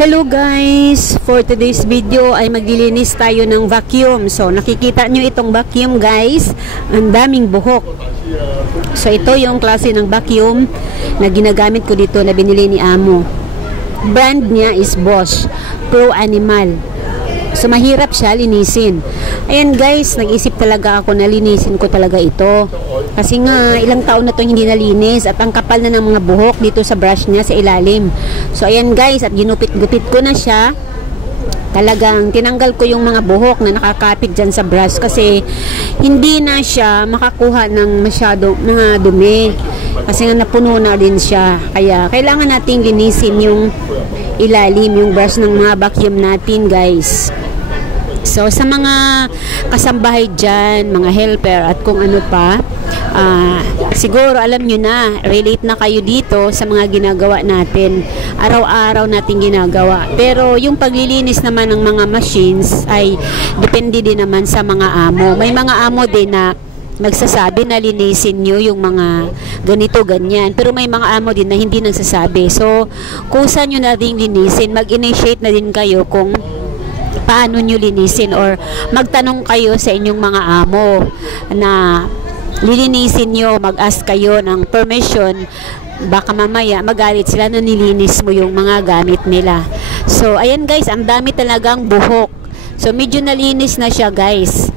Hello guys! For today's video ay maglilinis tayo ng vacuum. So nakikita nyo itong vacuum guys, ang daming buhok. So ito yung klase ng vacuum na ginagamit ko dito na binili ni Amo. Brand niya is Bosch Pro Animal. So mahirap siya linisin. Ayan guys, nag-isip talaga ako na linisin ko talaga ito. Kasi nga ilang taon na to hindi nalinis at ang kapal na ng mga buhok dito sa brush niya sa ilalim. So ayan guys, at ginupit-gupit ko na siya. Talagang tinanggal ko yung mga buhok na nakakapit dyan sa brush kasi hindi na siya makakuha ng masyado mga dumi. Kasi nga napuno na din siya. Kaya kailangan nating linisin yung ilalim, yung brush ng mga vacuum natin guys. So sa mga kasambahay dyan, mga helper at kung ano pa, siguro alam nyo na, relate na kayo dito sa mga ginagawa natin. Araw-araw natin ginagawa. Pero yung paglilinis naman ng mga machines ay depende din naman sa mga amo. May mga amo din na nagsasabi na linisin nyo yung mga ganito, ganyan. Pero may mga amo din na hindi nagsasabi. So, kusa nyo na rin linisin. Mag-initiate na din kayo kung paano nyo linisin or magtanong kayo sa inyong mga amo na lilinisin nyo, mag-ask kayo ng permission. Baka mamaya magalit sila na nilinis mo yung mga gamit nila. So, ayan guys, ang dami talagang buhok. So, medyo nalinis na siya guys.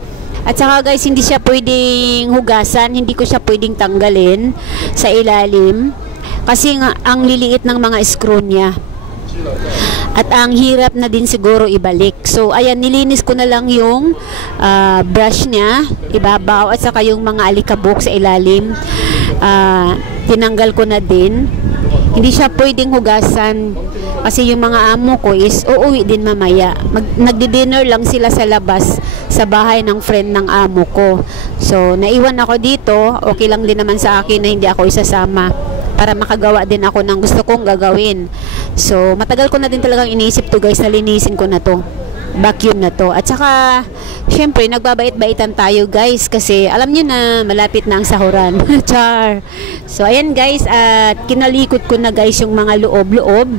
At saka guys, hindi siya pwedeng hugasan, hindi ko siya pwedeng tanggalin sa ilalim kasi nga ang liliit ng mga screw niya. At ang hirap na din siguro ibalik. So ayan, nilinis ko na lang yung brush niya, ibabaw, at saka yung mga alikabok sa ilalim. Tinanggal ko na din. Hindi siya pwedeng hugasan kasi yung mga amo ko is uuwi din mamaya. Nagdi-dinner lang sila sa labas sa bahay ng friend ng amo ko. So naiwan ako dito. Okay lang din naman sa akin na hindi ako isasama para makagawa din ako ng gusto kong gagawin. So matagal ko na din talagang iniisip to guys na linisin ko na to, vacuum na to. At saka syempre nagbabait-baitan tayo guys kasi alam niyo na malapit na ang sahuran. Char. So ayan guys, at kinalikot ko na guys yung mga loob-loob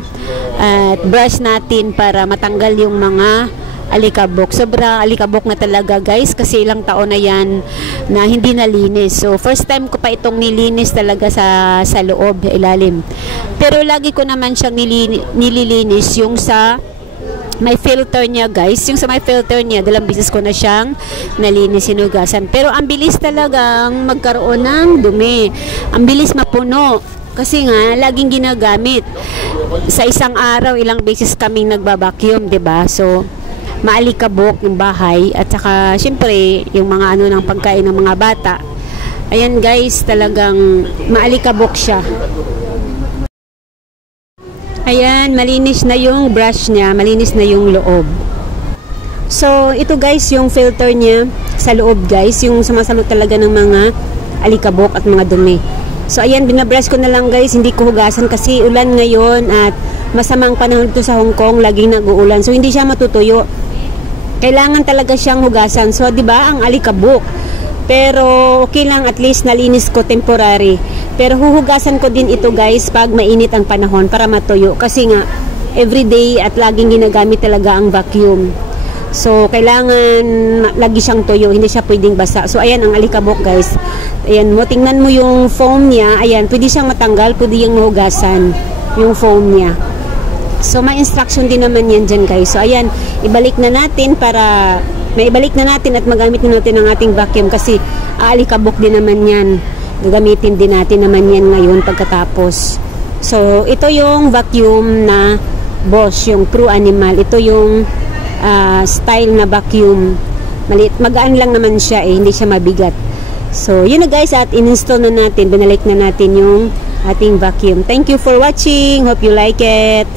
at brush natin para matanggal yung mga alikabok. Sobrang alikabok na talaga guys kasi ilang taon na yan na hindi nalinis. So first time ko pa itong nilinis talaga sa loob, ilalim. Pero lagi ko naman siyang nililinis yung sa may filter niya guys. Yung sa may filter niya, dalang bisis ko na siyang nalinis, sinugasan. Pero ang bilis talagang magkaroon ng dumi. Ang bilis mapuno. Kasi nga, laging ginagamit. Sa isang araw, ilang beses kaming nagbabacuum, 'di ba? So, maalikabok yung bahay. At saka, syempre, yung mga ano ng pagkain ng mga bata. Ayan guys, talagang maalikabok siya. Ayan, malinis na yung brush niya, malinis na yung loob. So, ito guys, yung filter niya sa loob guys, yung sumasalot talaga ng mga alikabok at mga dumi. So, ayan, binabrush ko na lang guys, hindi ko hugasan kasi ulan ngayon at masamang panahon ito sa Hong Kong, laging nag-uulan. So, hindi siya matutuyo. Kailangan talaga siyang hugasan. So, 'di ba, ang alikabok. Pero okay lang, at least nalinis ko temporary. Pero huhugasan ko din ito guys pag mainit ang panahon para matuyo. Kasi nga, everyday at laging ginagamit talaga ang vacuum. So, kailangan lagi siyang tuyo. Hindi siya pwedeng basa. So, ayan ang alikabok guys. Ayan mo, tingnan mo yung foam niya. Ayan, pwede siyang matanggal. Pwede yung mahugasan yung foam niya. So, may instruction din naman yan dyan guys. So, ayan, ibalik na natin para maibalik na natin at magamit na natin ang ating vacuum kasi aalikabok din naman yan. Gagamitin din natin naman yan ngayon pagkatapos. So, ito yung vacuum na Bosch, yung Pro Animal. Ito yung style na vacuum. Maliit, magaan lang naman siya hindi siya mabigat. So, yun na guys, at in-install na natin, binalik na natin yung ating vacuum. Thank you for watching. Hope you like it.